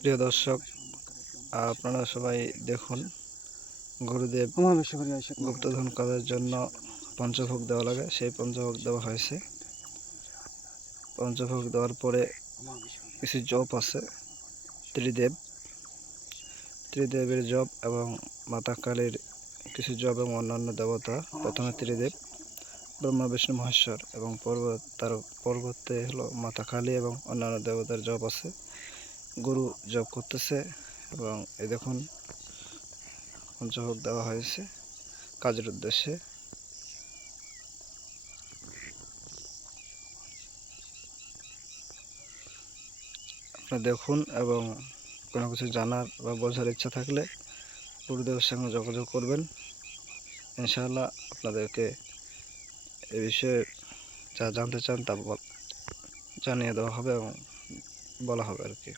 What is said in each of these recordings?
প্রিয় দর্শক আপনারা সবাই দেখুন গুরুদেব গুপ্তধন করার জন্য পঞ্চভোগ দেওয়া লাগে সেই পঞ্চভোগ দেওয়া হয়েছে। পঞ্চভোগ দেওয়ার পরে কিছু জপ আছে ত্রিদেব। ত্রিদেবের জপ এবং মাতা কালীর কিছু জপ এবং অন্যান্য দেবতা প্রথমে ত্রিদেব। ব্রহ্মা বিষ্ণু মহেশ্বর এবং পর্বত তার পর্বতে হলো মাতা কালী এবং অন্যান্য দেবতার জপ আছে। গুরু জপ করতেছে এবং এ দেখুন পঞ্চভোগ দেওয়া হয়েছে কাজের উদ্দেশ্যে। আপনারা দেখুন এবং কোনো কিছু জানার বা বোঝার ইচ্ছা থাকলে গুরুদেবের সঙ্গে যোগাযোগ করবেন। ইনশাআল্লাহ আপনাদেরকে এ বিষয়ে যা জানতে চান তা জানিয়ে দেওয়া হবে এবং বলা হবে আর কি।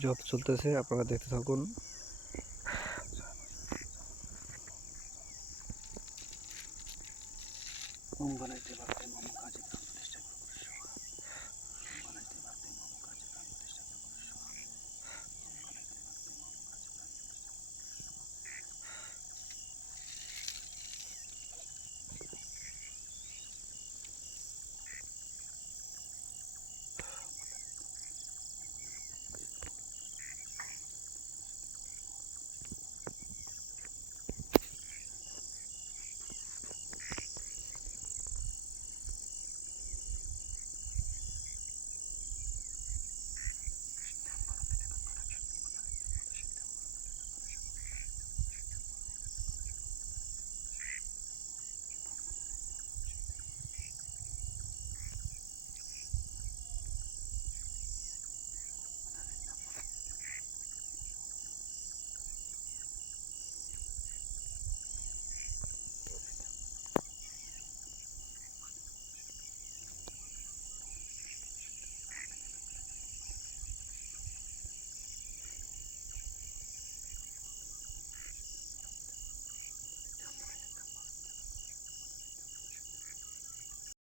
জব চলতেছে আপনারা দেখতে থাকুন। কাজে